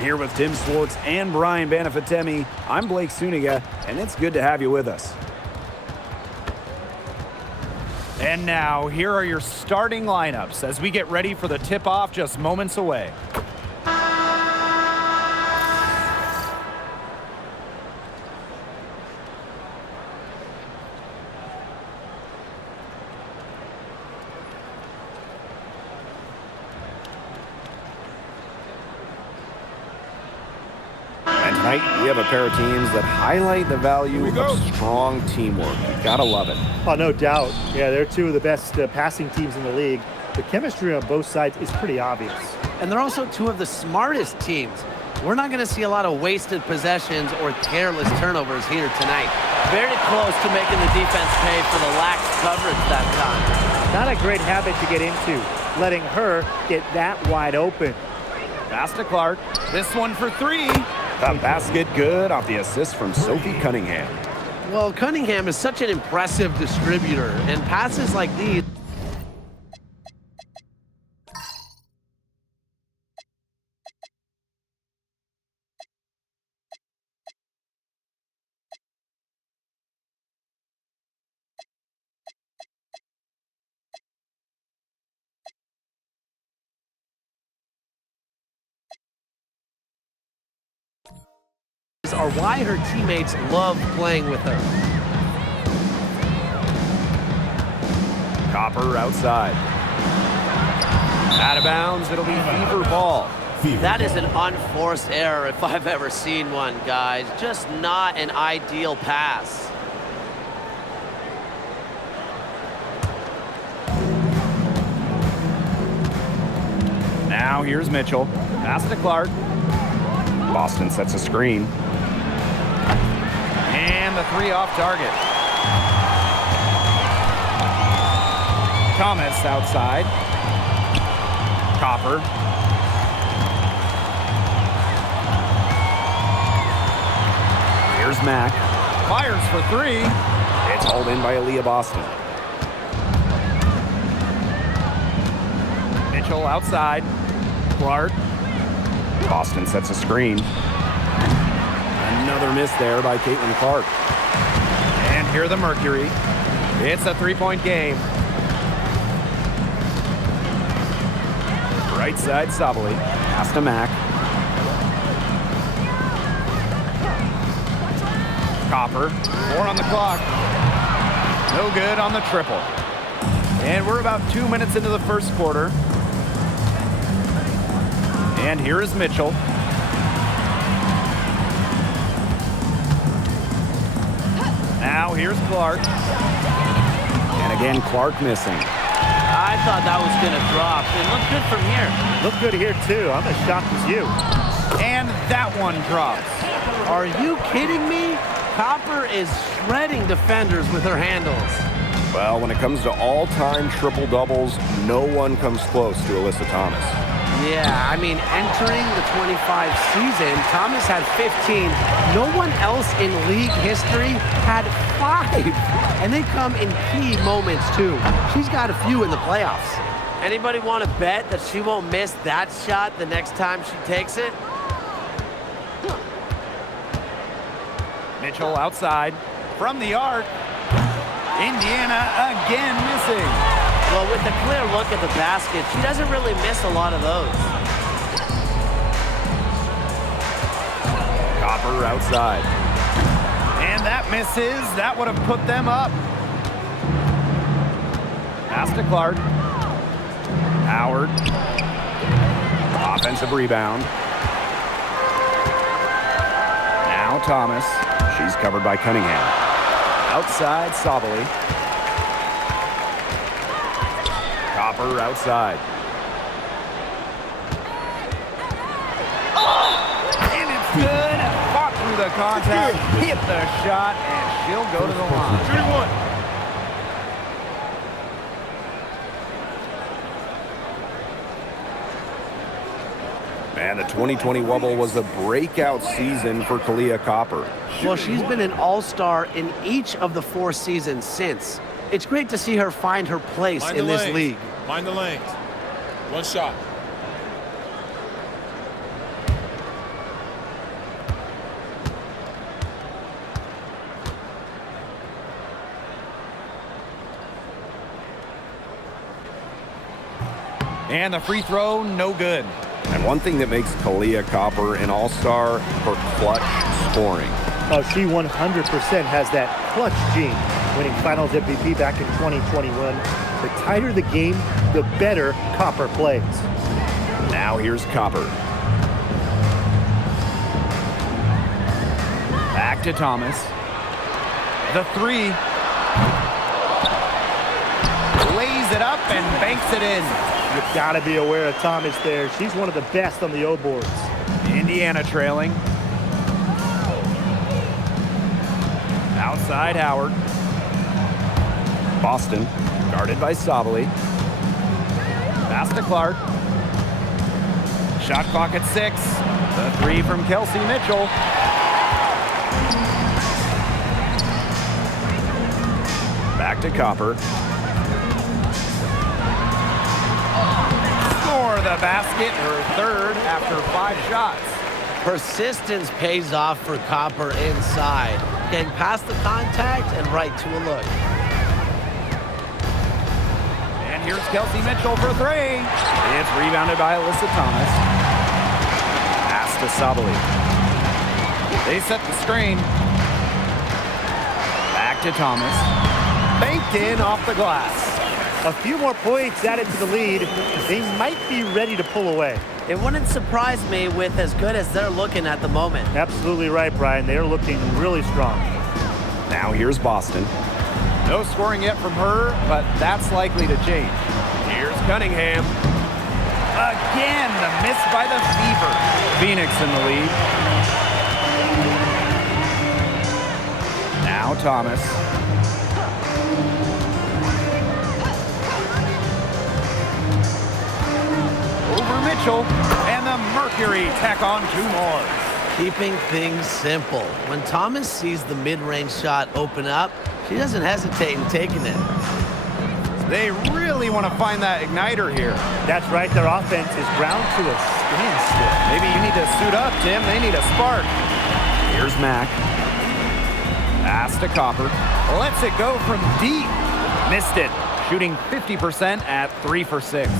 Here with Tim Swartz and Brian Banafitemi, I'm Blake Suniga, and it's good to have you with us. And now, here are your starting lineups as we get ready for the tip-off just moments away. Tonight, we have a pair of teams that highlight the value of strong teamwork. You gotta love it. Oh, no doubt. Yeah, they're two of the best passing teams in the league. The chemistry on both sides is pretty obvious. And they're also two of the smartest teams. We're not going to see a lot of wasted possessions or careless turnovers here tonight. Very close to making the defense pay for the lax coverage that time. Not a great habit to get into, letting her get that wide open. Pass to Clark. This one for three. The basket good off the assist from Sophie Cunningham. Well, Cunningham is such an impressive distributor, and passes like these are why her teammates love playing with her. Copper outside. Out of bounds, it'll be Fever ball. That is an unforced error if I've ever seen one, guys. Just not an ideal pass. Now here's Mitchell. Pass to Clark. Boston sets a screen. And the three off target. Thomas outside. Copper. Here's Mack. Fires for three. It's hauled in by Aaliyah Boston. Mitchell outside. Clark. Boston sets a screen. Another miss there by Caitlin Clark. And here the Mercury. It's a three-point game. Right side, Sabali. Pass to Mack. Copper. 4 on the clock. No good on the triple. And we're about 2 minutes into the first quarter. And here is Mitchell. Now here's Clark. And again, Clark missing. I thought that was going to drop. It looked good from here. Looked good here, too. I'm as shocked as you. And that one drops. Are you kidding me? Copper is shredding defenders with her handles. Well, when it comes to all-time triple-doubles, no one comes close to Alyssa Thomas. Yeah, I mean, entering the 25 season, Thomas had 15. No one else in league history had 5. And they come in key moments, too. She's got a few in the playoffs. Anybody want to bet that she won't miss that shot the next time she takes it? Mitchell outside. From the arc. Indiana again missing. Well, with a clear look at the basket, she doesn't really miss a lot of those. Copper outside. And that misses. That would have put them up. Pass to Clark. Howard. Offensive rebound. Now Thomas. She's covered by Cunningham. Outside, Sabali. Copper outside. And it's good. Fought through the contact, hit the shot, and she'll go to the line. 3-1. And the 2020 Wubble was a breakout season for Kalia Copper. Well, she's been an all-star in each of the 4 seasons since. It's great to see her find her place in this league. Mind the lanes. One shot. And the free throw, no good. And one thing that makes Kalia Copper an all-star, her clutch scoring. Oh, she 100% has that clutch gene, winning Finals MVP back in 2021. The tighter the game, the better Copper plays. Now here's Copper. Back to Thomas. The three. Lays it up and banks it in. You've got to be aware of Thomas there. She's one of the best on the O boards. Indiana trailing. Outside Howard. Boston, guarded by Sabali. Pass to Clark. Shot clock at 6. The three from Kelsey Mitchell. Back to Copper. For the basket, her third after 5 shots. Persistence pays off for Copper inside. Getting past the contact and right to a look. And here's Kelsey Mitchell for 3. It's rebounded by Alyssa Thomas. Pass to Sabali. They set the screen. Back to Thomas. Banked in off the glass. A few more points added to the lead. They might be ready to pull away. It wouldn't surprise me with as good as they're looking at the moment. Absolutely right, Brian. They're looking really strong. Now here's Boston. No scoring yet from her, but that's likely to change. Here's Cunningham. Again, the miss by the Fever. Phoenix in the lead. Now Thomas. Over Mitchell, and the Mercury tack on 2 more. Keeping things simple. When Thomas sees the mid-range shot open up, she doesn't hesitate in taking it. They really want to find that igniter here. That's right. Their offense is ground to a standstill. Maybe you need to suit up, Tim. They need a spark. Here's Mack. Pass to Copper. Lets it go from deep. Missed it. Shooting 50% at 3 for 6.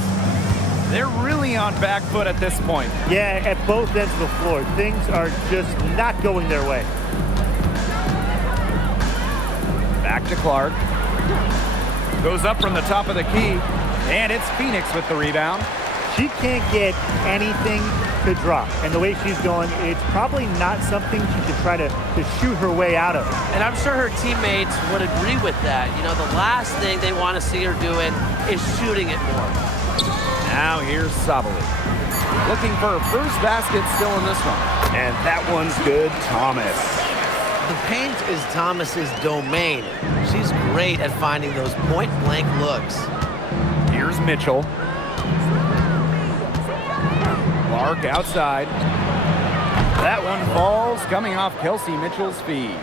They're really on back foot at this point. Yeah, at both ends of the floor. Things are just not going their way. Back to Clark. Goes up from the top of the key. And it's Phoenix with the rebound. She can't get anything to drop. And the way she's going, it's probably not something she should try to shoot her way out of. And I'm sure her teammates would agree with that. You know, the last thing they want to see her doing is shooting it more. Now here's Sabali. Looking for her first basket still in this one. And that one's good, Thomas. The paint is Thomas's domain. She's great at finding those point-blank looks. Here's Mitchell. Clark outside. That one falls, coming off Kelsey Mitchell's feed.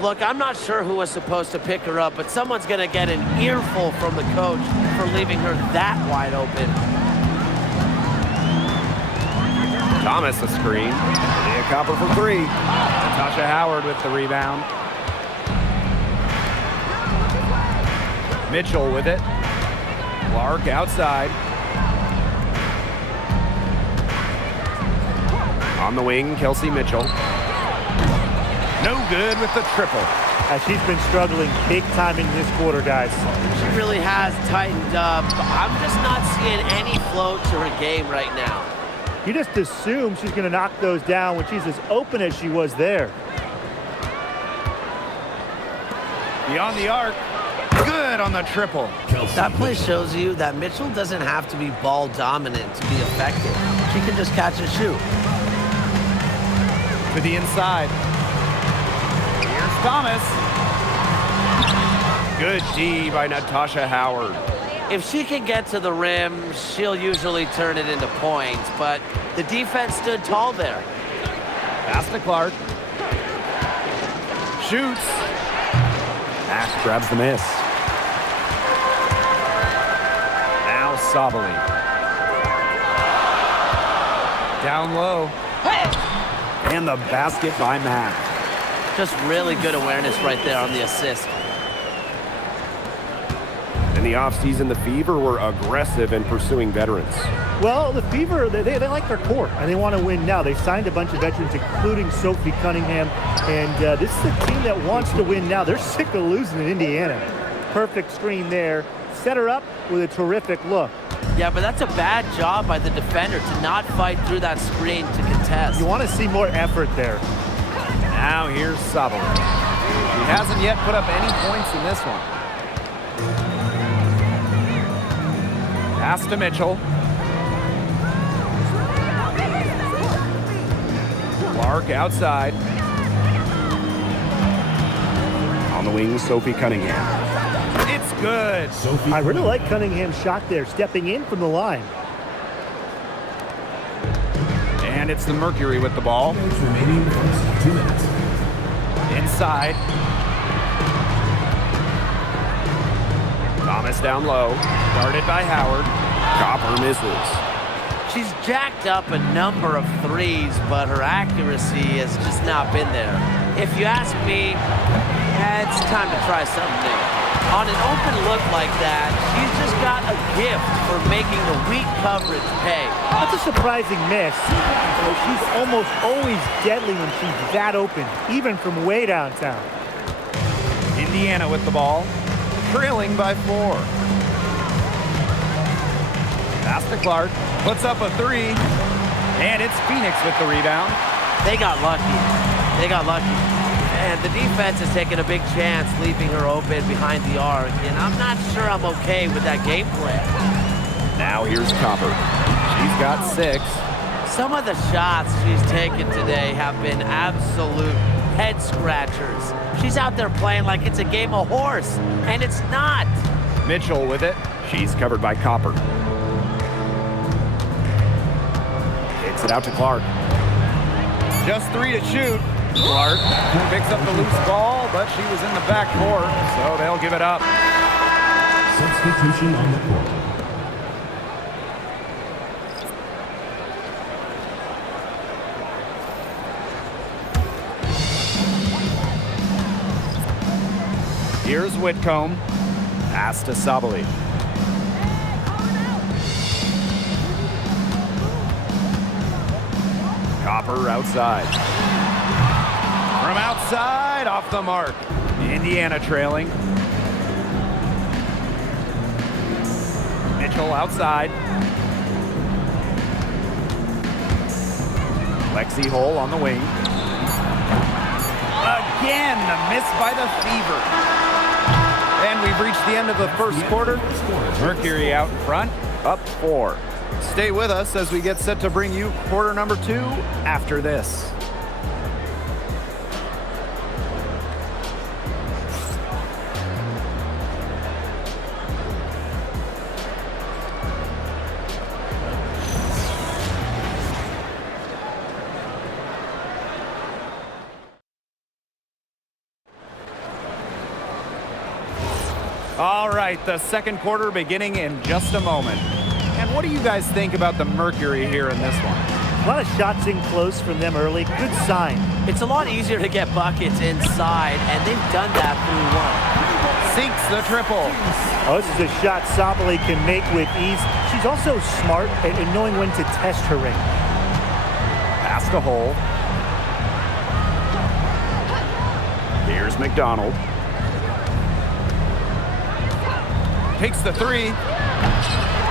Look, I'm not sure who was supposed to pick her up, but someone's going to get an earful from the coach for leaving her that wide open. Thomas a screen. Kalia Copper for 3. Natasha Howard with the rebound. Mitchell with it. Clark outside. On the wing, Kelsey Mitchell. No good with the triple. She's been struggling big time in this quarter, guys. She really has tightened up. I'm just not seeing any flow to her game right now. You just assume she's going to knock those down when she's as open as she was there. Beyond the arc. Good on the triple. That play shows you that Mitchell doesn't have to be ball dominant to be effective. She can just catch and shoot. To the inside. Here's Thomas. Good D by Natasha Howard. If she can get to the rim, she'll usually turn it into points, but the defense stood tall there. Pass to Clark. Shoots. Ash grabs the miss. Now Sabali. Down low. And the basket by Mack. Just really good awareness right there on the assist. In the offseason, the Fever were aggressive in pursuing veterans. Well, the Fever, they like their core, and they want to win now. They signed a bunch of veterans, including Sophie Cunningham, and this is a team that wants to win now. They're sick of losing in Indiana. Perfect screen there. Set her up with a terrific look. Yeah, but that's a bad job by the defender to not fight through that screen to contest. You want to see more effort there. Now here's Sabali. He hasn't yet put up any points in this one. Pass to Mitchell. Clark outside. On the wing, Sophie Cunningham. It's good. I really like Cunningham's shot there, stepping in from the line. And it's the Mercury with the ball. Remaining the first 2 minutes. Inside. Thomas down low. Guarded by Howard. Copper misses. She's jacked up a number of threes, but her accuracy has just not been there. If you ask me, it's time to try something new. On an open look like that, she's just got a gift for making the weak coverage pay. That's a surprising miss. She's almost always deadly when she's that open, even from way downtown. Indiana with the ball. Trailing by 4. Pass to Clark. Puts up a 3. And it's Phoenix with the rebound. They got lucky. They got lucky. And the defense is taking a big chance, leaving her open behind the arc. And I'm not sure I'm okay with that game plan. Now here's Copper. She's got 6. Some of the shots she's taken today have been absolute head scratchers. She's out there playing like it's a game of horse, and it's not. Mitchell with it. She's covered by Copper. Hits it out to Clark. Just 3 to shoot. Clark picks up the loose ball, but she was in the back court, so they'll give it up. Substitution on the court. Here's Whitcomb. Pass to Sabali. Copper outside. From outside, off the mark. Indiana trailing. Mitchell outside. Lexi Hole on the wing. Again, the miss by the Fever. And we've reached the end of the first quarter. Mercury out in front, up 4. Stay with us as we get set to bring you quarter number 2 after this. All right, the second quarter beginning in just a moment. And what do you guys think about the Mercury here in this one? A lot of shots in close from them early. Good sign. It's a lot easier to get buckets inside, and they've done that through 1. Sinks the triple. Oh, this is a shot Sabali can make with ease. She's also smart in knowing when to test her ring. Pass to Hole. Here's McDonald. Takes the 3.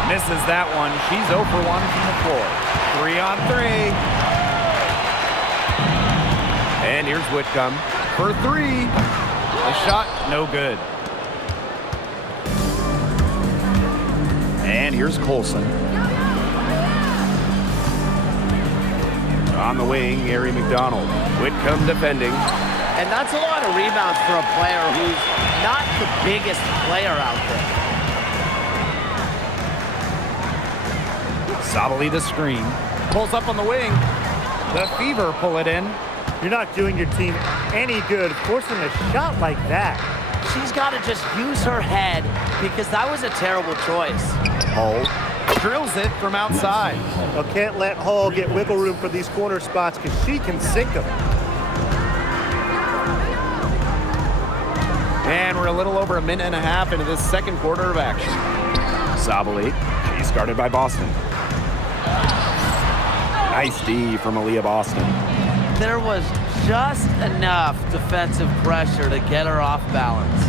Misses that one. She's 0 for 1 from the floor. 3 on 3. And here's Whitcomb For 3. The shot, no good. And here's Colson. On the wing, Ari McDonald. Whitcomb defending. And that's a lot of rebounds for a player who's not the biggest player out there. Sabali the screen. Pulls up on the wing. The Fever pull it in. You're not doing your team any good forcing a shot like that. She's got to just use her head because that was a terrible choice. Hull drills it from outside. Well, can't let Hall get wiggle room for these corner spots because she can sink them. And we're a little over a minute and a half into this second quarter of action. Sabali, she's guarded by Boston. Nice D from Aaliyah Boston. There was just enough defensive pressure to get her off balance.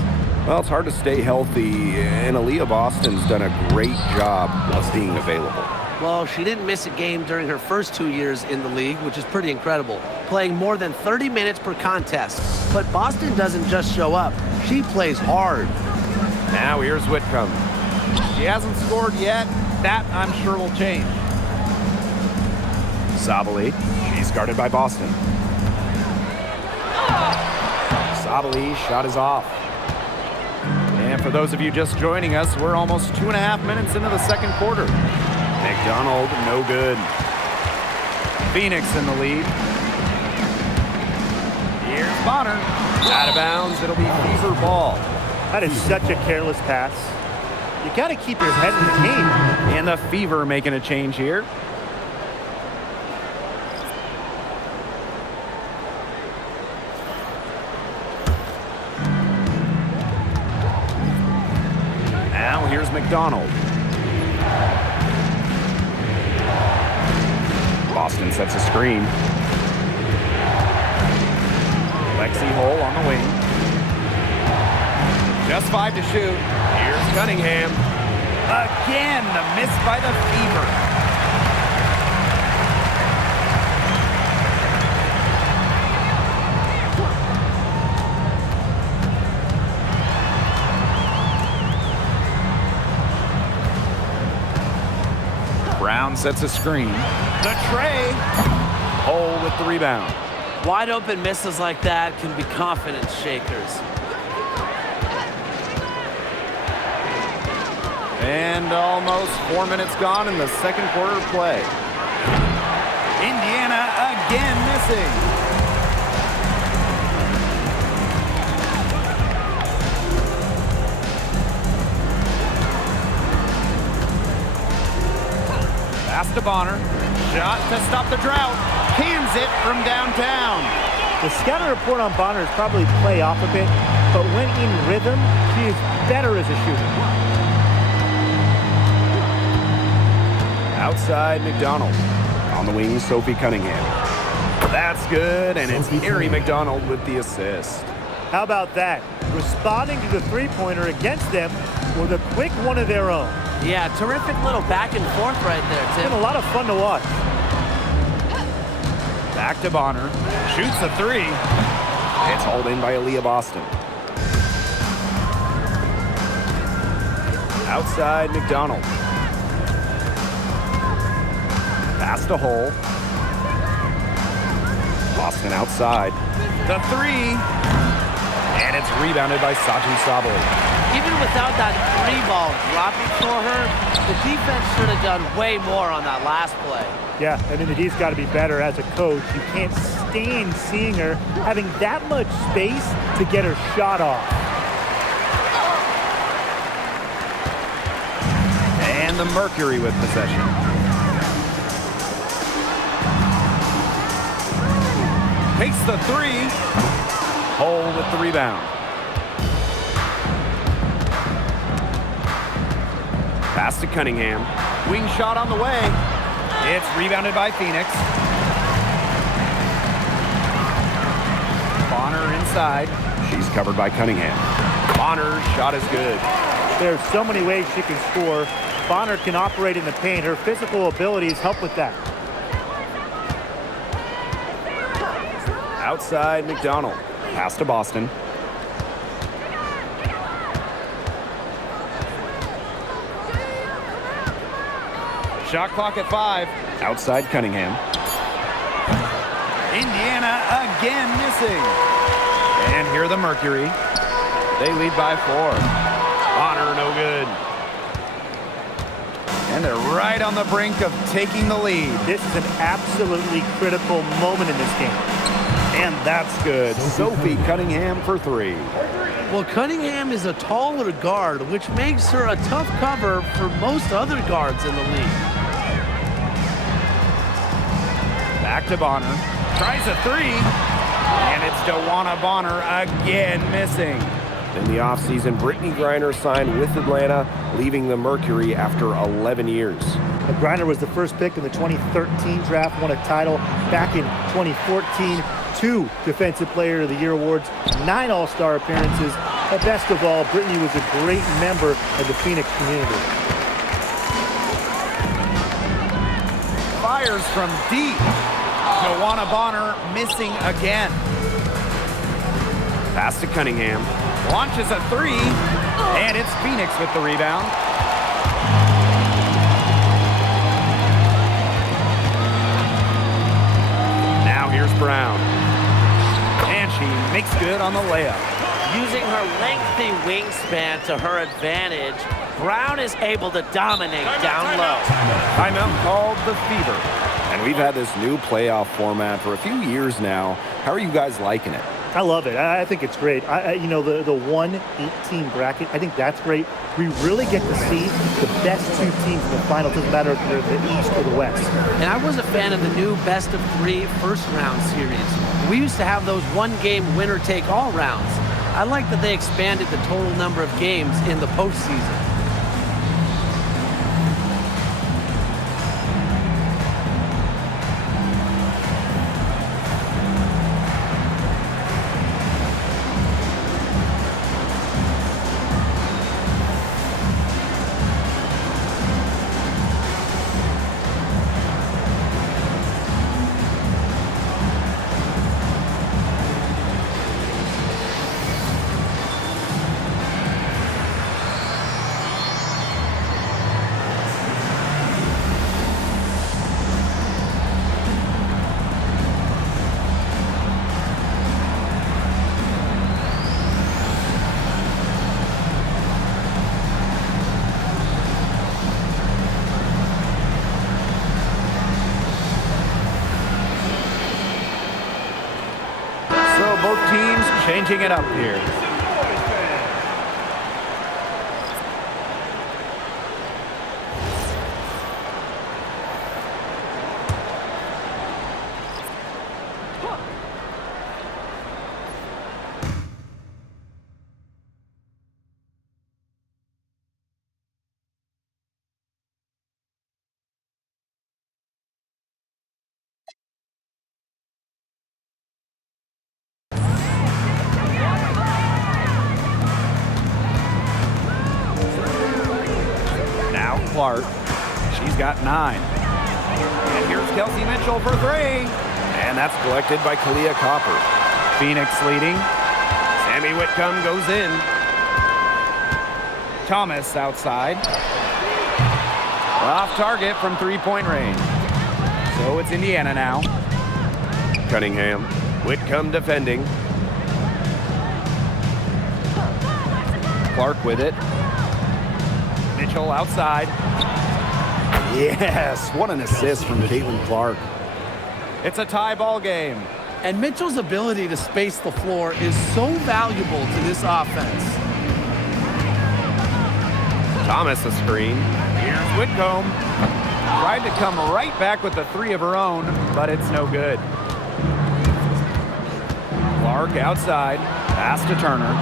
Well, it's hard to stay healthy, and Aaliyah Boston's done a great job of staying available. Well, she didn't miss a game during her first 2 years in the league, which is pretty incredible, playing more than 30 minutes per contest. But Boston doesn't just show up. She plays hard. Now here's Whitcomb. She hasn't scored yet. That, I'm sure, will change. Sabali, she's guarded by Boston. Sabali's shot is off. And for those of you just joining us, we're almost 2.5 minutes into the second quarter. McDonald, no good. Phoenix in the lead. Here's Bonner. Out of bounds, it'll be Fever ball. That is such a careless pass. You got to keep your head in the game. And the Fever making a change here. Now here's McDonald. Boston sets a screen. Lexi Hole on the wing. Just 5 to shoot. Here's Cunningham. Again, the miss by the Fever. Brown sets a screen. The tray. Hole with the rebound. Wide open misses like that can be confidence shakers. And almost 4 minutes gone in the second quarter of play. Indiana again missing. Pass to Bonner. Shot to stop the drought. Cans it from downtown. The scouting report on Bonner is probably play off a bit, but when in rhythm, she is better as a shooter. Outside McDonald. On the wing, Sophie Cunningham. That's good, and it's Erie McDonald with the assist. How about that? Responding to the three-pointer against them with a quick one of their own. Yeah, terrific little back and forth right there, It's Tim. been a lot of fun to watch. Back to Bonner. Shoots a three. It's hauled in by Aaliyah Boston. Outside McDonald. Pass to Hole. Boston outside. The three. And it's rebounded by Sajin Sabali. Even without that three ball dropping for her, the defense should have done way more on that last play. Yeah, I mean, the D's got to be better as a coach. You can't stand seeing her having that much space to get her shot off. And the Mercury with possession. Takes the three. Hole with the rebound. Pass to Cunningham. Wing shot on the way. It's rebounded by Phoenix. Bonner inside. She's covered by Cunningham. Bonner's shot is good. There's so many ways she can score. Bonner can operate in the paint. Her physical abilities help with that. Outside McDonald. Pass to Boston. Shot clock at 5. Outside Cunningham. Indiana again missing. And here are the Mercury. They lead by 4. Bonner no good. And they're right on the brink of taking the lead. This is an absolutely critical moment in this game. And that's good. Sophie Cunningham for 3. Well, Cunningham is a taller guard, which makes her a tough cover for most other guards in the league. Back to Bonner. Tries a 3. And it's DeWanna Bonner again missing. In the offseason, Brittany Griner signed with Atlanta, leaving the Mercury after 11 years. Griner was the first pick in the 2013 draft, won a title back in 2014, 2 Defensive Player of the Year awards, 9 All-Star appearances, but best of all, Brittany was a great member of the Phoenix community. Fires from deep. Joanna Bonner missing again. Pass to Cunningham. Launches a 3, and it's Phoenix with the rebound. Now here's Brown. And she makes good on the layup. Using her lengthy wingspan to her advantage, Brown is able to dominate down low. Timeout called the Fever. And we've had this new playoff format for a few years now. How are you guys liking it? I love it. I think it's great. You know, the 1-8-team bracket, I think that's great. We really get to see the best 2 teams in the final. It doesn't matter if they're the East or the West. And I was a fan of the new best-of-3 first-round series. We used to have those one-game winner-take-all rounds. I like that they expanded the total number of games in the postseason. Both teams changing it up here. Clark. She's got 9. And here's Kelsey Mitchell for 3. And that's collected by Kalia Copper. Phoenix leading. Sammy Whitcomb goes in. Thomas outside. Off target from 3-point range. So it's Indiana now. Cunningham. Whitcomb defending. Clark with it. Mitchell outside. Yes, what an assist from Caitlin Clark. It's a tie ball game. And Mitchell's ability to space the floor is so valuable to this offense. Thomas a screen. Here's Whitcomb. Tried to come right back with the 3 of her own, but it's no good. Clark outside. Pass to Turner.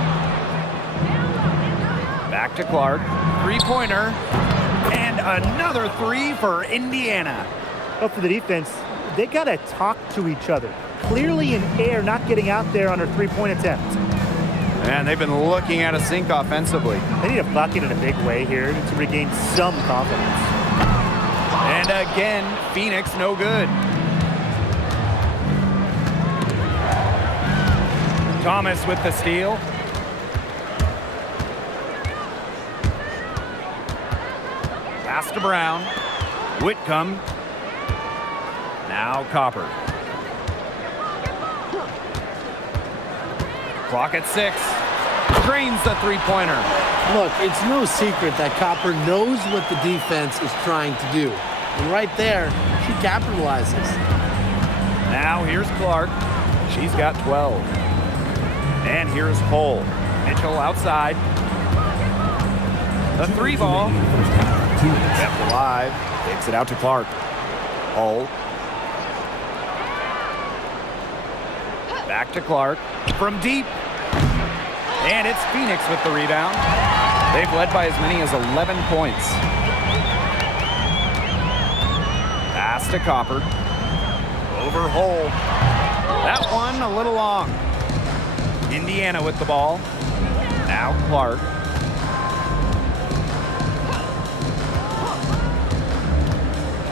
Back to Clark. 3-pointer. And another 3 for Indiana. Well, for the defense, they got to talk to each other. Clearly in air, not getting out there on her 3-point attempt. And they've been looking at a sink offensively. They need a bucket in a big way here to regain some confidence. And again, Phoenix no good. Thomas with the steal. Pass to Brown. Whitcomb. Now Copper. Clock at 6. Drains the 3-pointer. Look, it's no secret that Copper knows what the defense is trying to do. And right there, she capitalizes. Now here's Clark. She's got 12. And here's Cole. Mitchell outside. The 3 ball. Kept alive. Takes it out to Clark. Hull. Back to Clark. From deep. And it's Phoenix with the rebound. They've led by as many as 11 points. Pass to Copper. Over Hole. That one a little long. Indiana with the ball. Now Clark.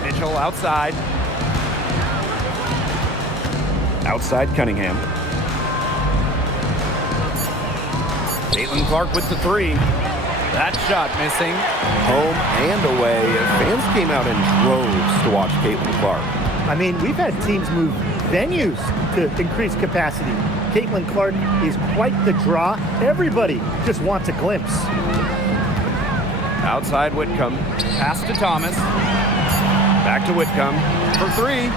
Mitchell outside. Outside Cunningham. Caitlin Clark with the three. That shot missing. Home and away, fans came out in droves to watch Caitlin Clark. I mean, we've had teams move venues to increase capacity. Caitlin Clark is quite the draw. Everybody just wants a glimpse. Outside Whitcomb. Pass to Thomas. Back to Whitcomb for three.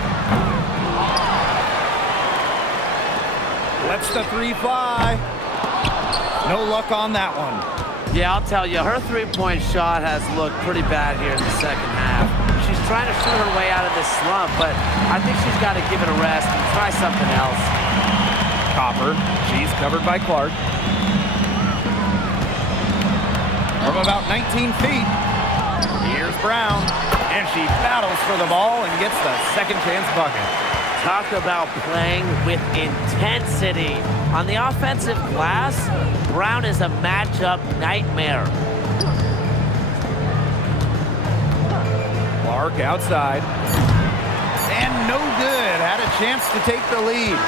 Lets the three fly. No luck on that one. Yeah, I'll tell you, her three-point shot has looked pretty bad here in the second half. She's trying to shoot her way out of this slump, but I think she's got to give it a rest and try something else. Copper, she's covered by Clark. From about 19 feet, here's Brown, and she battles for the ball and gets the second chance bucket. Talk about playing with intensity. On the offensive glass, Brown is a matchup nightmare. Clark outside. And no good. Had a chance to take the lead.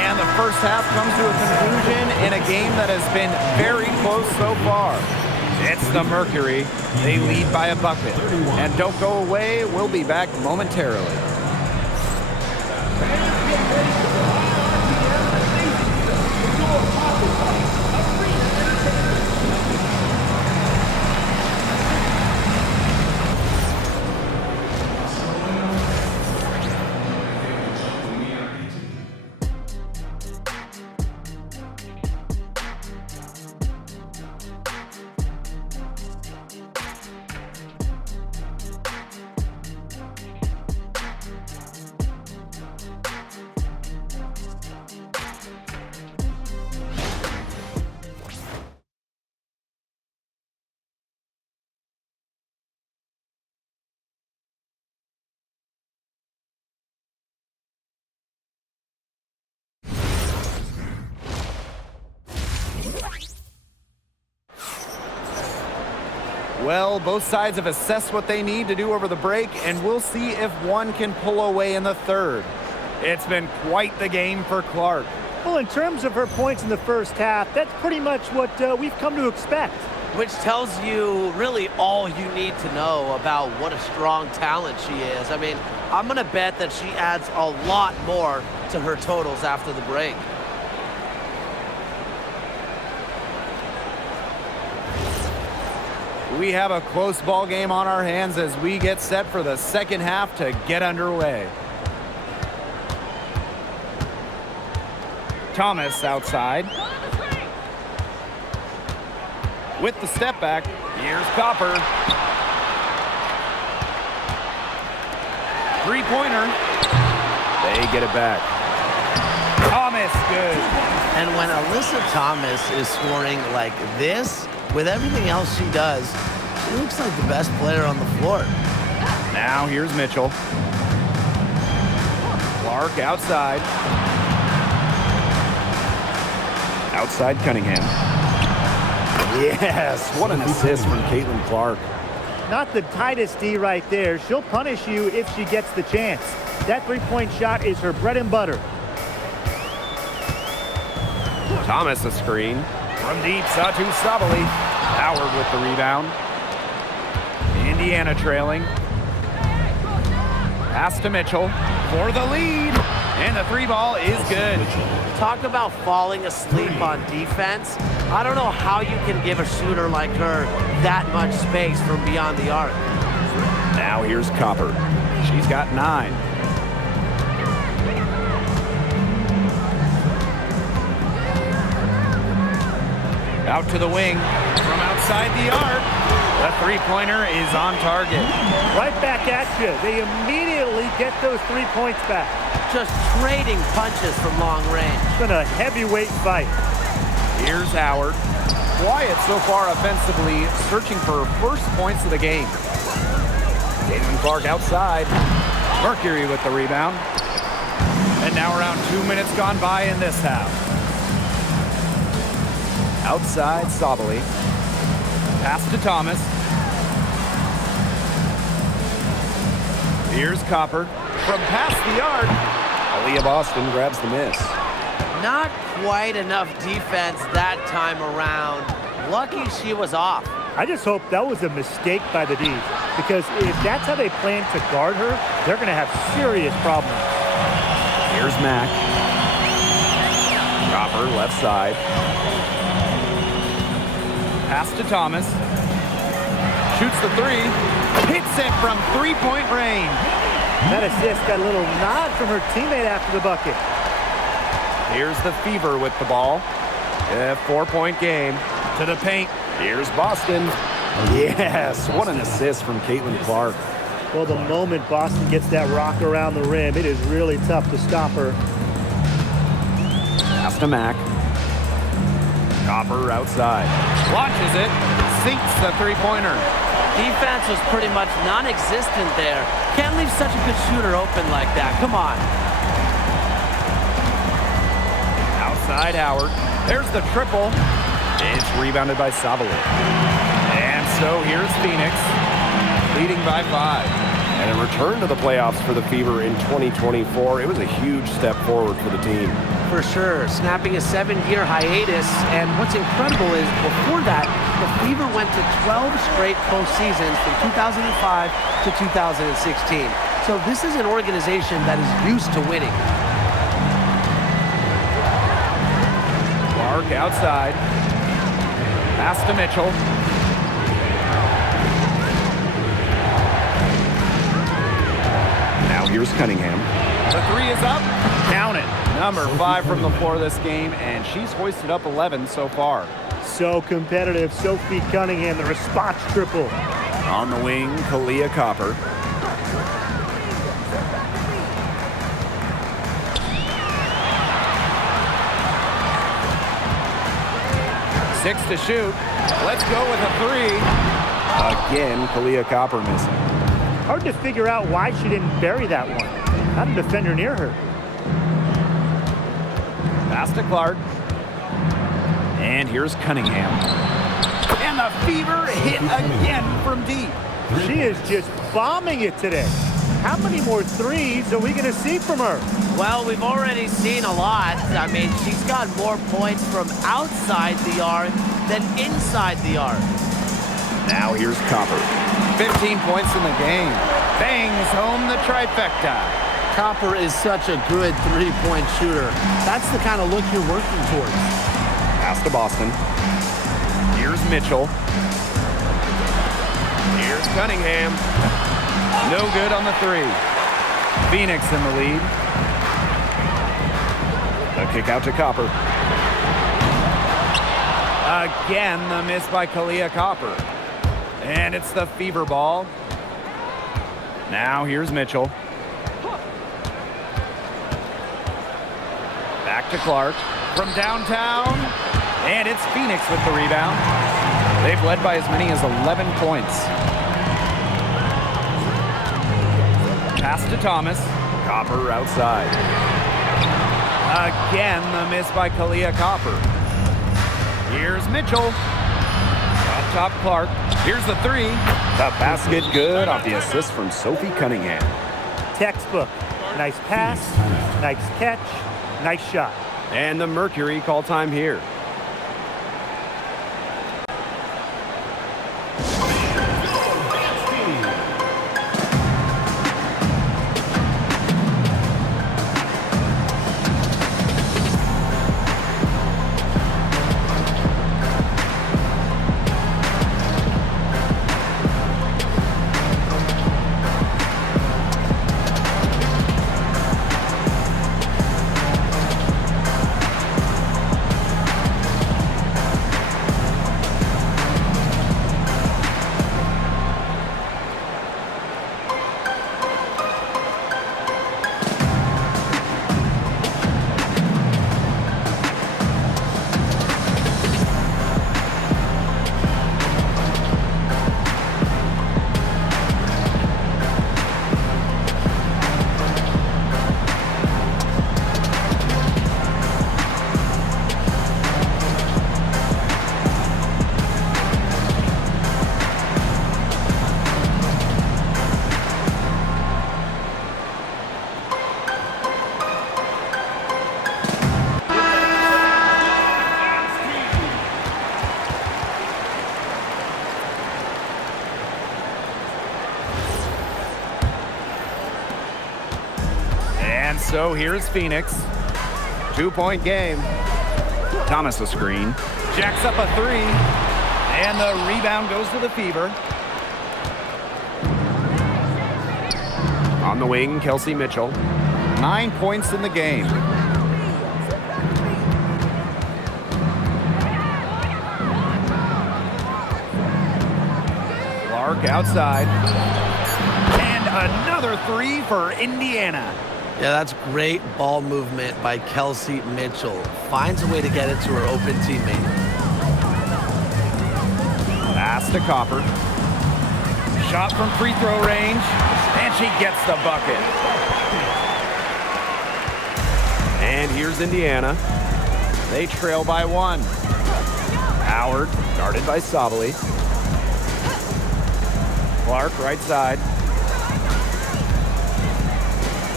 And the first half comes to a conclusion in a game that has been very close so far. It's the Mercury. They lead by a bucket. And don't go away. We'll be back momentarily. Well, both sides have assessed what they need to do over the break, and we'll see if one can pull away in the third. It's been quite the game for Clark. Well, in terms of her points in the first half, that's pretty much what we've come to expect. Which tells you really all you need to know about what a strong talent she is. I mean, I'm going to bet that she adds a lot more to her totals after the break. We have a close ball game on our hands as we get set for the second half to get underway. Thomas outside. With the step back, here's Copper. Three-pointer. They get it back. Thomas, good. And when Alyssa Thomas is scoring like this, with everything else she does, she looks like the best player on the floor. Now here's Mitchell. Clark outside. Outside Cunningham. Yes, what an assist from Caitlin Clark. Not the tightest D right there. She'll punish you if she gets the chance. That three-point shot is her bread and butter. Thomas a screen. From deep, Satu Sabali. Howard with the rebound. Indiana trailing. Pass to Mitchell for the lead. And the three ball is good. Talk about falling asleep on defense. I don't know how you can give a shooter like her that much space from beyond the arc. Now here's Copper. She's got 9. Out to the wing from outside the arc. The three-pointer is on target. Right back at you. They immediately get those 3 points back. Just trading punches from long range. It's been a heavyweight fight. Here's Howard. Quiet so far offensively, searching for first points of the game. Caitlin Clark outside. Mercury with the rebound. And now around 2 minutes gone by in this half. Outside, Sabali. Pass to Thomas. Here's Copper. From past the arc. Aaliyah Boston grabs the miss. Not quite enough defense that time around. Lucky she was off. I just hope that was a mistake by the D's, because if that's how they plan to guard her, they're going to have serious problems. Here's Mack. Copper, left side. Pass to Thomas. Shoots the three. Hits it from three-point range. That assist got a little nod from her teammate after the bucket. Here's the Fever with the ball. A 4-point game. To the paint. Here's Boston. Yes, what an assist from Caitlin Clark. Well, the moment Boston gets that rock around the rim, it is really tough to stop her. Pass to Mack. Copper outside. Launches it. Sinks the three-pointer. Defense was pretty much non-existent there. Can't leave such a good shooter open like that. Come on. Outside Howard. There's the triple. It's rebounded by Sabali. And so here's Phoenix, leading by 5. And a return to the playoffs for the Fever in 2024. It was a huge step forward for the team. For sure, snapping a 7-year hiatus. And what's incredible is before that, the Fever went to 12 straight postseasons from 2005 to 2016. So this is an organization that is used to winning. Clark outside. Pass to Mitchell. Now here's Cunningham. The three is up. Count it. Number 5 from the floor this game, and she's hoisted up 11 so far. So competitive. Sophie Cunningham, the response triple. On the wing, Kalia Copper. Six to shoot. Let's go with a 3. Again, Kalia Copper missing. Hard to figure out why she didn't bury that one. Not a defender near her. Pass to Clark. And here's Cunningham. And the Fever hit again from deep. She is just bombing it today. How many more threes are we going to see from her? Well, we've already seen a lot. I mean, she's got more points from outside the arc than inside the arc. Now here's Copper. 15 points in the game. Bangs home the trifecta. Copper is such a good three-point shooter. That's the kind of look you're working towards. Pass to Boston. Here's Mitchell. Here's Cunningham. No good on the 3. Phoenix in the lead. A kick out to Copper. Again, the miss by Kalia Copper. And it's the Fever ball. Now here's Mitchell. Back to Clark from downtown. And it's Phoenix with the rebound. They've led by as many as 11 points. Pass to Thomas. Copper outside. Again, the miss by Kalia Copper. Here's Mitchell. Up top, Clark. Here's the 3. The basket good off the assist from Sophie Cunningham. Textbook. Nice pass, nice catch, nice shot. And the Mercury call time here. So here's Phoenix. 2-point game. Thomas a screen. Jacks up a three. And the rebound goes to the Fever. On the wing, Kelsey Mitchell. 9 points in the game. Clark outside. And another three for Indiana. Yeah, that's great ball movement by Kelsey Mitchell. Finds a way to get it to her open teammate. Pass to Copper. Shot from free throw range, and she gets the bucket. And here's Indiana. They trail by 1. Howard, guarded by Sabali. Clark, right side.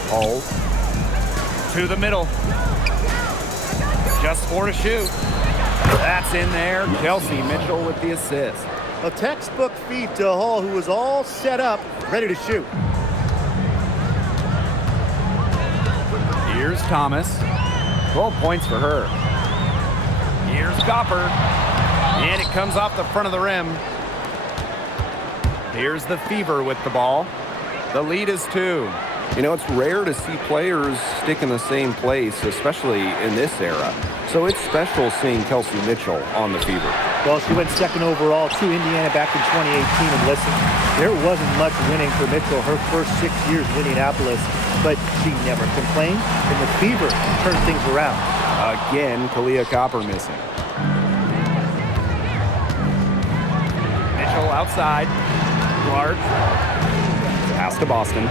Hull. To the middle. Just 4 to shoot. That's in there. Kelsey Mitchell with the assist. A textbook feed to Hall, who was all set up, ready to shoot. Here's Thomas. 12 points for her. Here's Copper. And it comes off the front of the rim. Here's the Fever with the ball. The lead is 2. You know, it's rare to see players stick in the same place, especially in this era. So it's special seeing Kelsey Mitchell on the Fever. Well, she went second overall to Indiana back in 2018. And listen, there wasn't much winning for Mitchell her first 6 years in Indianapolis, but she never complained, and the Fever turned things around. Again, Kalia Copper missing. Mitchell outside. Clark. Pass to Boston.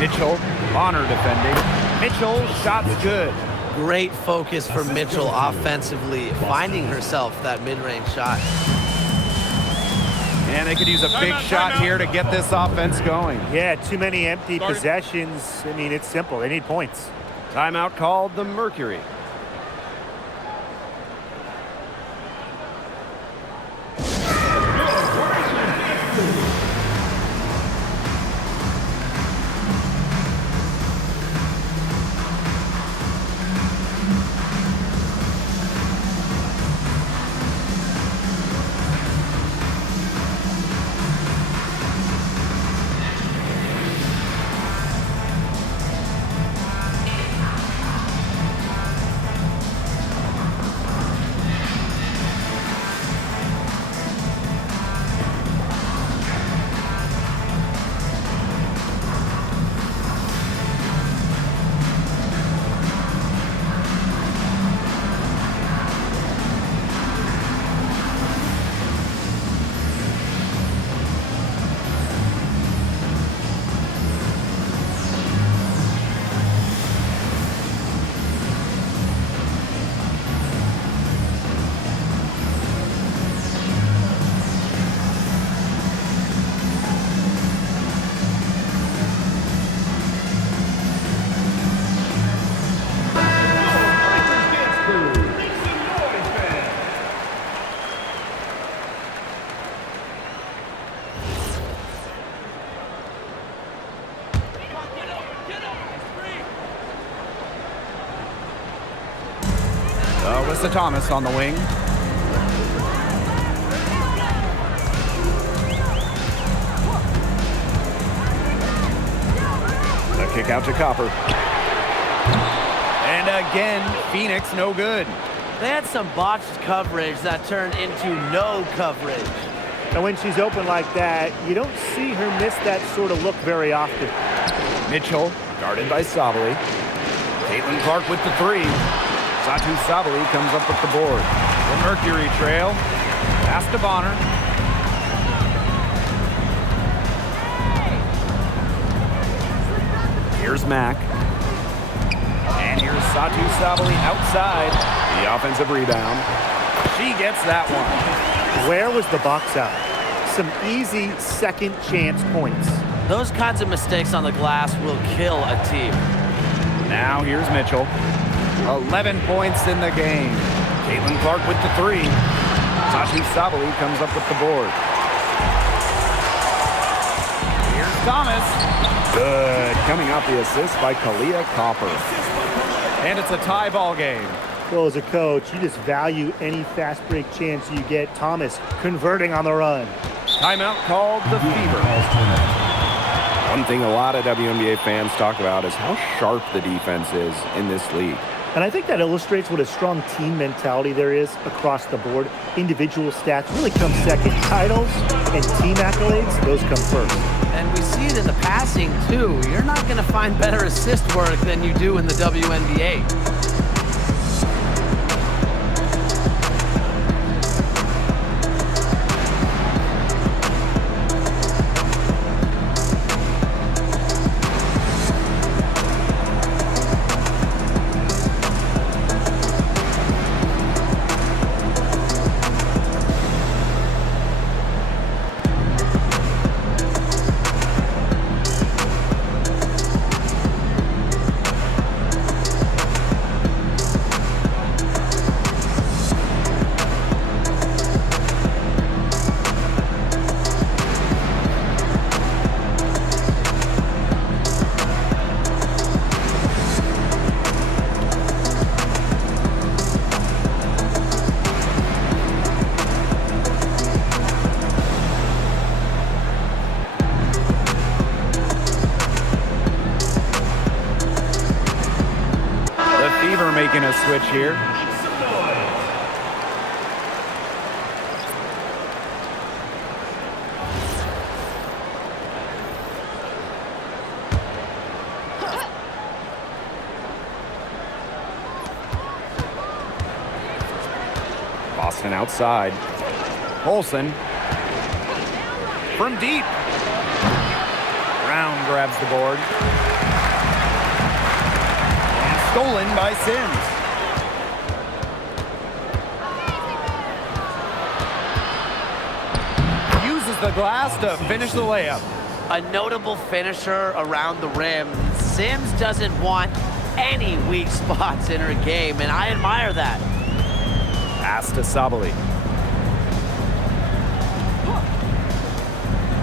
Mitchell, honor defending. Mitchell, shots good. Great focus for Mitchell offensively, finding herself that mid-range shot. And they could use a big shot here to get this offense going. Yeah, too many empty possessions. I mean, it's simple. They need points. Timeout called the Mercury. Alyssa Thomas on the wing. The kick out to Copper. And again, Phoenix no good. They had some botched coverage that turned into no coverage. And when she's open like that, you don't see her miss that sort of look very often. Mitchell, guarded by Sabali. Caitlin Clark with the three. Satu Sabali comes up with the board. The Mercury trail. Pass to Bonner. Here's Mack. And here's Satu Sabali outside. The offensive rebound. She gets that one. Where was the box out? Some easy second chance points. Those kinds of mistakes on the glass will kill a team. Now here's Mitchell. 11 points in the game. Caitlin Clark with the three. Satu Sabali comes up with the board. Here's Thomas. Good. Coming off the assist by Kalia Copper. And it's a tie ball game. Well, as a coach, you just value any fast break chance you get. Thomas converting on the run. Timeout called the Fever. One thing a lot of WNBA fans talk about is how sharp the defense is in this league. And I think that illustrates what a strong team mentality there is across the board. Individual stats really come second. Titles and team accolades, those come first. And we see it in the passing, too. You're not going to find better assist work than you do in the WNBA. Making a switch here. Boston outside. Olsen from deep. Brown grabs the board. Stolen by Sims. Uses the glass to finish the layup. A notable finisher around the rim. Sims doesn't want any weak spots in her game, and I admire that. Pass to Sabali.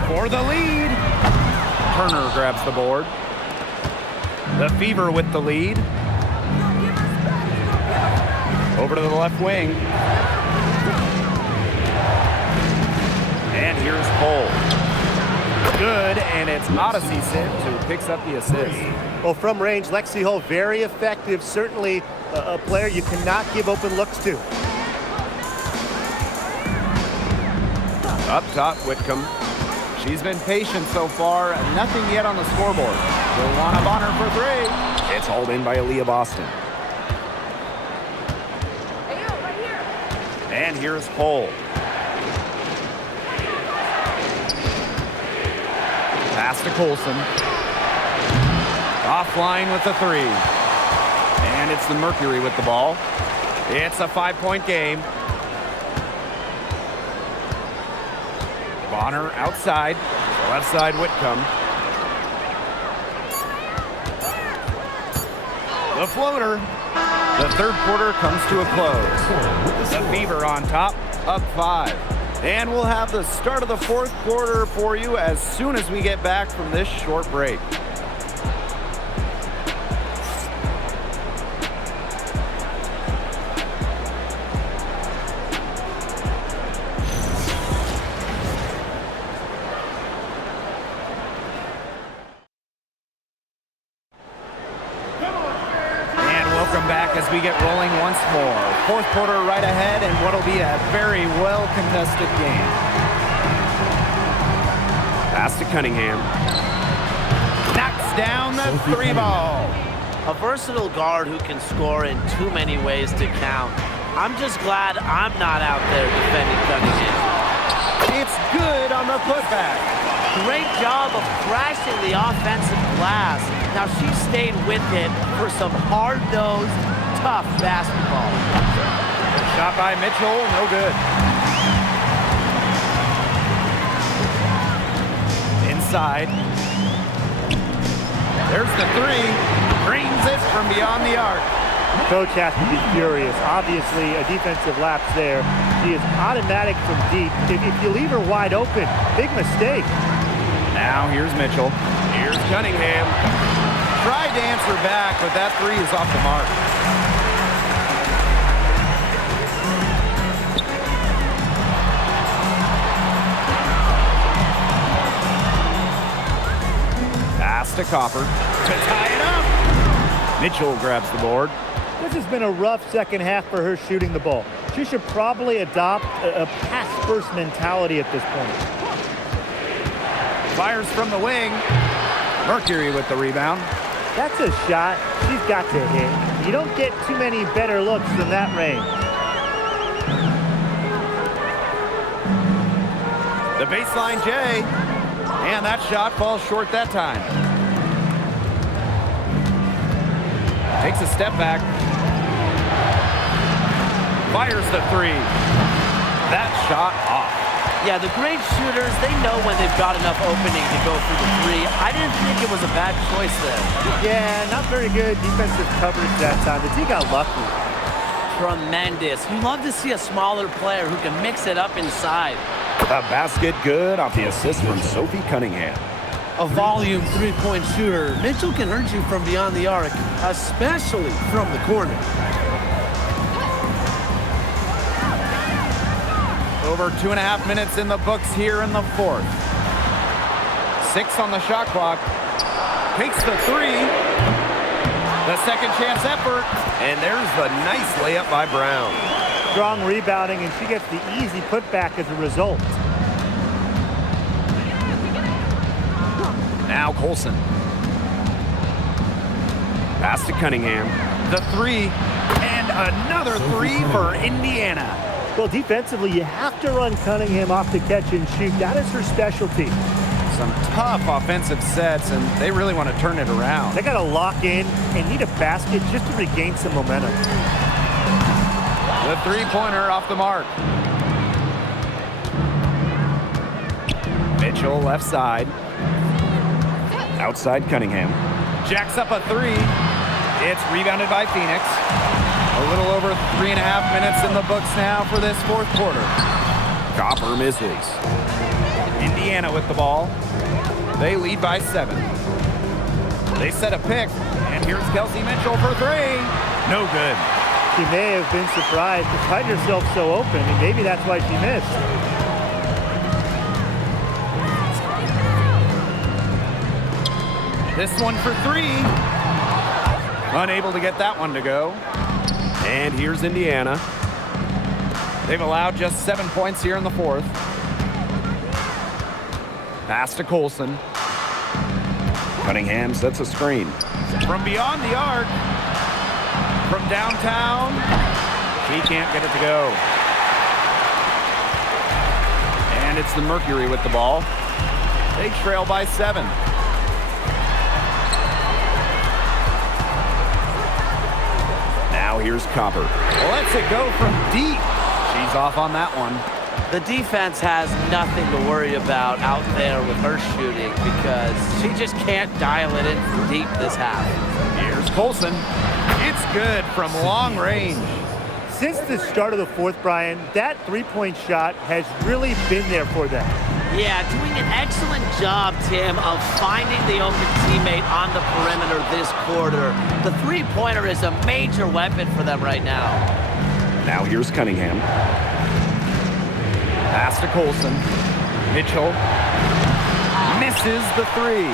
For the lead. Turner grabs the board. The Fever with the lead. Over to the left wing. And here's Cole. Good, and it's Odyssey Sims who picks up the assist. Well, from range, Lexi Hull, very effective. Certainly a player you cannot give open looks to. Up top, Whitcomb. She's been patient so far. Nothing yet on the scoreboard. We'll want up on her for three. It's hauled in by Aaliyah Boston. And here's Cole. Pass to Colson. Offline with the three. And it's the Mercury with the ball. It's a 5-point game. Bonner outside. Left side Whitcomb. The floater. The third quarter comes to a close. The Fever on top, up 5. And we'll have the start of the fourth quarter for you as soon as we get back from this short break. Welcome back as we get rolling once more. Fourth quarter right ahead and what'll be a very well-contested game. Pass to Cunningham. Knocks down the three ball. A versatile guard who can score in too many ways to count. I'm just glad I'm not out there defending Cunningham. It's good on the putback. Great job of crashing the offensive glass. Now she stayed with it for some hard-nosed, tough basketball. Shot by Mitchell, no good. Inside. There's the three. Drains it from beyond the arc. Coach has to be furious. Obviously, a defensive lapse there. She is automatic from deep. If you leave her wide open, big mistake. Now here's Mitchell. Here's Cunningham. Tried to answer back, but that three is off the mark. Pass to Copper to tie it up. Mitchell grabs the board. This has been a rough second half for her shooting the ball. She should probably adopt a pass-first mentality at this point. Fires from the wing. Mercury with the rebound. That's a shot she's got to hit. You don't get too many better looks than that range. The baseline J. And that shot falls short that time. Takes a step back. Fires the three. That shot off. Yeah, the great shooters, they know when they've got enough opening to go through the three. I didn't think it was a bad choice there. Yeah, not very good defensive coverage that time. The D got lucky. Tremendous. You love to see a smaller player who can mix it up inside. A basket good off the assist from Sophie Cunningham. A volume three-point shooter, Mitchell can hurt you from beyond the arc, especially from the corner. Over 2.5 minutes in the books here in the fourth. 6 on the shot clock. Takes the three. The second chance effort. And there's the nice layup by Brown. Strong rebounding, and she gets the easy putback as a result. Now Colson. Pass to Cunningham. The three. And another three for Indiana. Well, defensively, you have to run Cunningham off the catch and shoot. That is her specialty. Some tough offensive sets, and they really want to turn it around. They got to lock in and need a basket just to regain some momentum. The three-pointer off the mark. Mitchell left side. Outside Cunningham. Jacks up a three. It's rebounded by Phoenix. A little over 3.5 minutes in the books now for this fourth quarter. Copper misses. Indiana with the ball. They lead by 7. They set a pick, and here's Kelsey Mitchell for three. No good. She may have been surprised to find herself so open, and maybe that's why she missed. This one for three. Unable to get that one to go. And here's Indiana. They've allowed just 7 points here in the fourth. Pass to Colson. Cunningham sets a screen. From beyond the arc. From downtown. She can't get it to go. And it's the Mercury with the ball. They trail by 7. Now here's Copper. Lets it go from deep. She's off on that one. The defense has nothing to worry about out there with her shooting because she just can't dial it in from deep this half. Here's Colson. It's good from long range. Since the start of the fourth, Brian, that three-point shot has really been there for them. Yeah, doing an excellent job, Tim, of finding the open teammate on the perimeter this quarter. The three-pointer is a major weapon for them right now. Now here's Cunningham. Pass to Colson. Mitchell misses the three.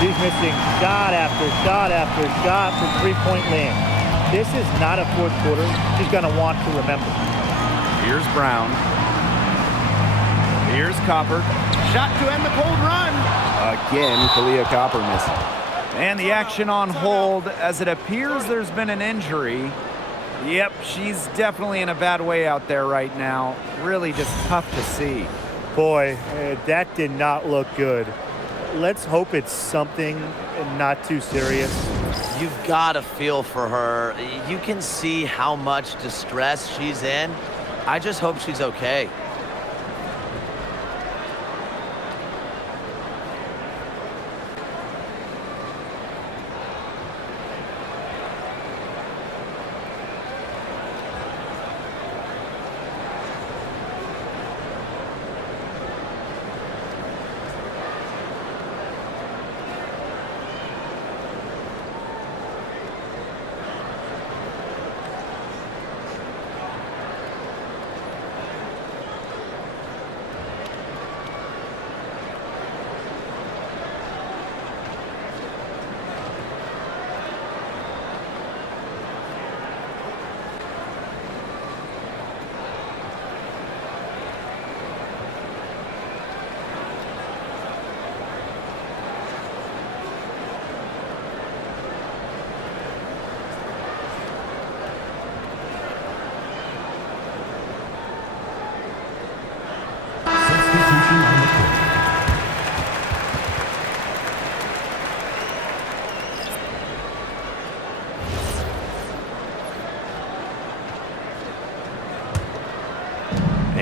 She's missing shot after shot after shot from three-point land. This is not a fourth quarter she's going to want to remember. Here's Brown. Here's Copper. Shot to end the cold run. Again, Kalia Copper missing. And the action on hold as it appears there's been an injury. Yep, she's definitely in a bad way out there right now. Really just tough to see. Boy, that did not look good. Let's hope it's something not too serious. You've got to feel for her. You can see how much distress she's in. I just hope she's okay.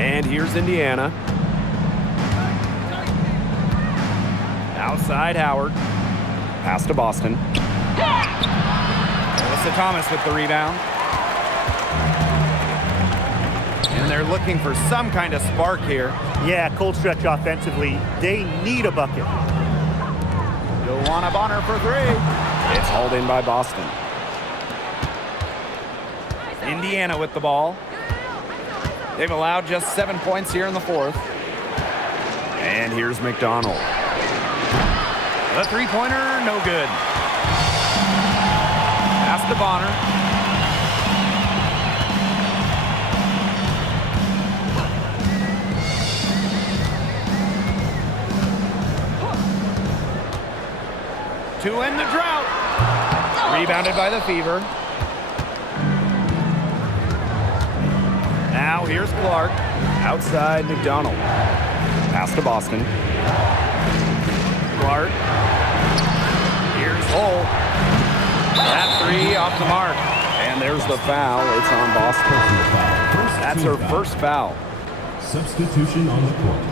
And here's Indiana. Outside Howard. Pass to Boston. Melissa Thomas with the rebound. And they're looking for some kind of spark here. Yeah, cold stretch offensively. They need a bucket. Joanna Bonner for three. It's hauled in by Boston. Indiana with the ball. They've allowed just 7 points here in the fourth. And here's McDonald. The three-pointer, no good. Pass to Bonner. To end the drought. Rebounded by the Fever. Now here's Clark. Outside McDonald. Pass to Boston. Clark. Here's Hull. That three off the mark. And there's the foul. It's on Boston. That's her first foul. Substitution on the court.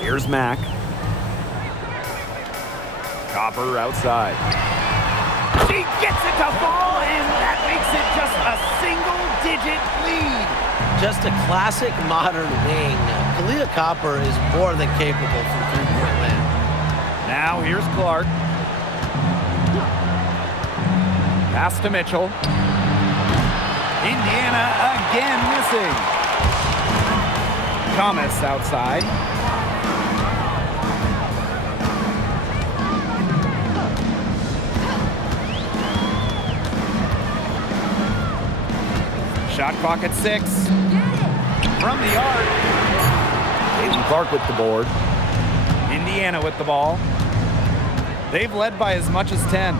Here's Mack. Copper outside. She gets it to fall, and that makes it just a single-digit lead. Just a classic modern wing. Kalia Copper is more than capable from three-point land. Now here's Clark. Pass to Mitchell. Indiana again missing. Thomas outside. Shot clock at 6. From the arc. Caitlin Clark with the board. Indiana with the ball. They've led by as much as 10.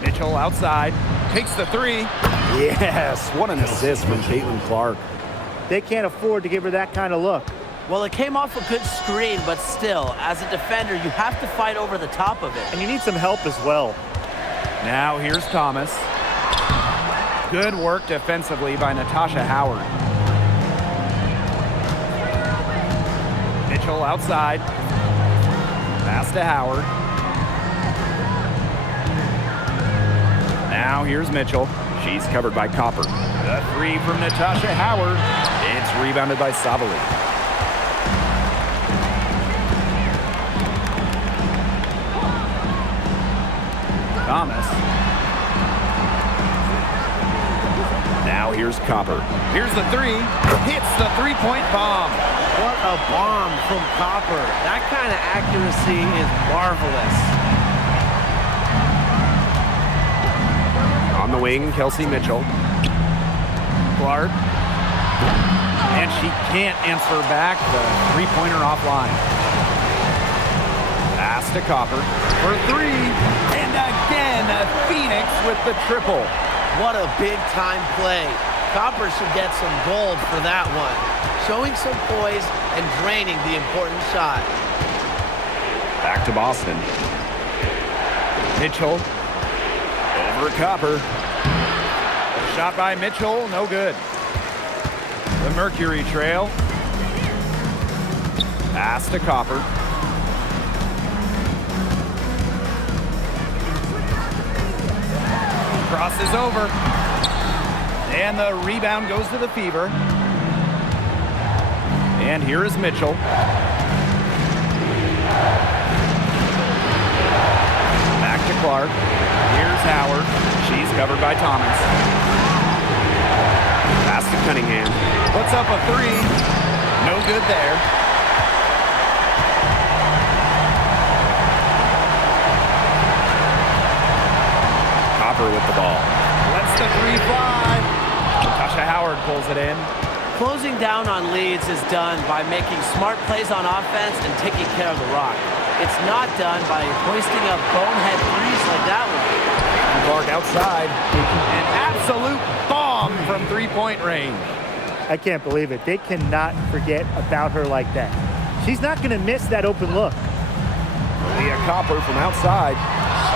Mitchell outside. Takes the three. Yes, what an assist from Caitlin Clark. They can't afford to give her that kind of look. Well, it came off a good screen, but still, as a defender, you have to fight over the top of it. And you need some help as well. Now here's Thomas. Good work defensively by Natasha Howard. Mitchell outside. Pass to Howard. Now here's Mitchell. She's covered by Copper. The three from Natasha Howard. It's rebounded by Sabali. Thomas. Now here's Copper. Here's the three. Hits the three-point bomb. What a bomb from Copper. That kind of accuracy is marvelous. On the wing, Kelsey Mitchell. Clark. And she can't answer back the three-pointer offline. Pass to Copper for three. And again, Phoenix with the triple. What a big-time play. Copper should get some gold for that one. Showing some poise and draining the important shot. Back to Boston. Mitchell over Copper. Shot by Mitchell, no good. The Mercury trail. Pass to Copper. Crosses over. And the rebound goes to the Fever. And here is Mitchell. Back to Clark. Here's Howard. She's covered by Thomas. Pass to Cunningham. Puts up a three. No good there. Copper with the ball. Lets the three fly. Natasha Howard pulls it in. Closing down on leads is done by making smart plays on offense and taking care of the rock. It's not done by hoisting up bonehead threes like that one. Clark outside. An absolute bomb from three-point range. I can't believe it. They cannot forget about her like that. She's not going to miss that open look. Aaliyah Copper from outside.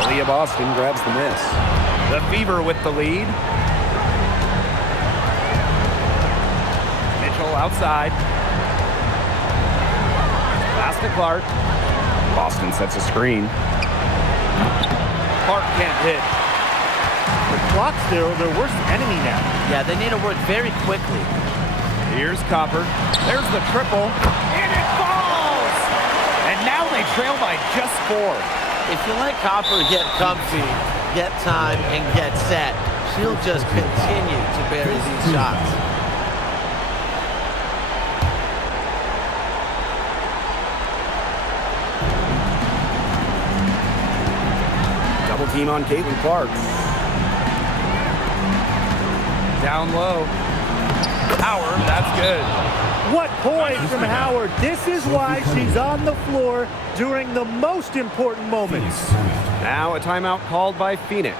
Aaliyah Boston grabs the miss. The Fever with the lead. Mitchell outside. Pass to Clark. Boston sets a screen. Clark can't hit. The clock's their worst enemy now. Yeah, they need to work very quickly. Here's Copper. There's the triple. And it falls! And now they trail by just 4. If you let Copper get comfy, get time, and get set, she'll just continue to bury these shots. Double team on Caitlin Clark. Down low. Howard, that's good. What poise from Howard. This is why she's on the floor during the most important moments. Now a timeout called by Phoenix.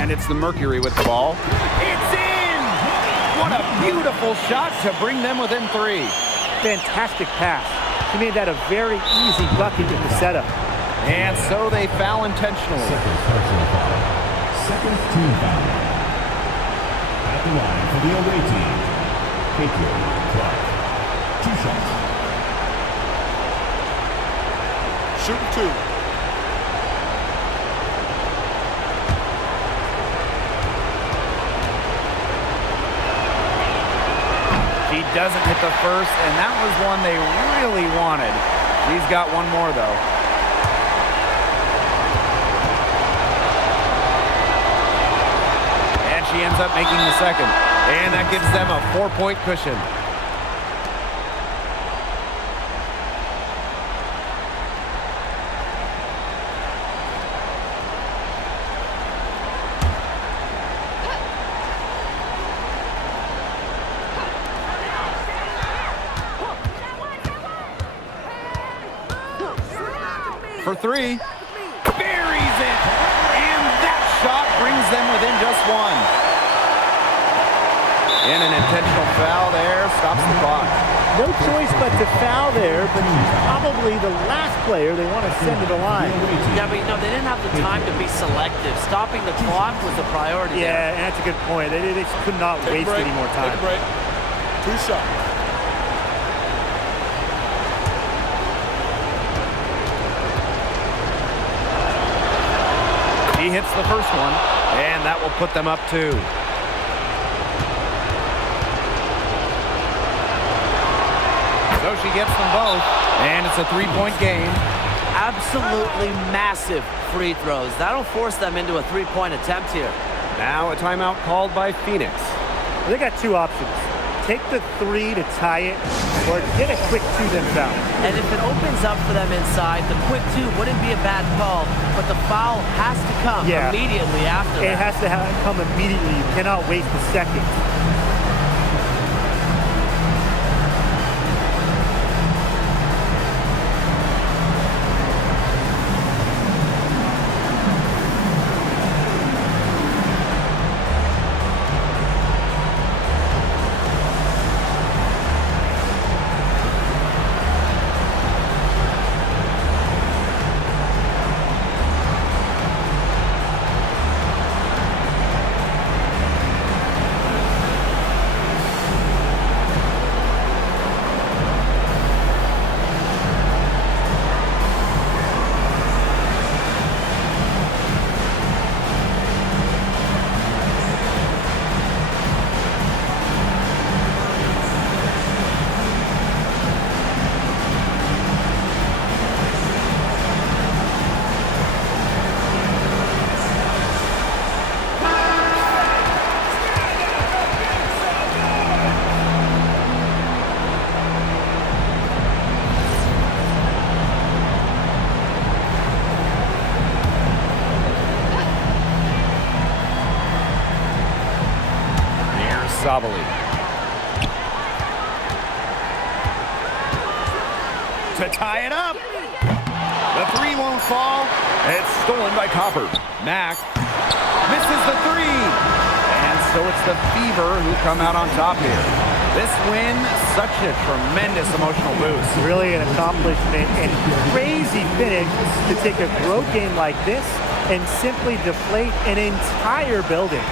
And it's the Mercury with the ball. It's in! What a beautiful shot to bring them within 3. Fantastic pass. She made that a very easy bucket in the setup. And so they foul intentionally. Second team foul. At the line for the away team, Caitlin Clark. 2 shots. Shooting 2. He doesn't hit the first, and that was one they really wanted. He's got one more, though. And she ends up making the second. And that gives them a 4-point cushion. For 3, buries it, and that shot brings them within just 1. And an intentional foul there stops the clock. No choice but to foul there, but she's probably the last player they want to send to the line. Yeah, but they didn't have the time to be selective. Stopping the clock was the priority. Yeah, and that's a good point. They just could not waste any more time. Take a break. 2 shots. He hits the first one, and that will put them up 2. So she gets them both, and it's a 3-point game. Absolutely massive free throws. That'll force them into a 3-point attempt here. Now a timeout called by Phoenix. They got 2 options. Take the 3 to tie it, or get a quick 2 themselves. And if it opens up for them inside, the quick 2 wouldn't be a bad call, but the foul has to come immediately after that. It has to come immediately. You cannot waste a second. Savali. To tie it up. The three won't fall. It's stolen by Copper. Mack misses the three. And so it's the Fever who come out on top here. This win, such a tremendous emotional boost. Really an accomplishment and crazy finish to take a road game like this and simply deflate an entire building.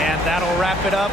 And that'll wrap it up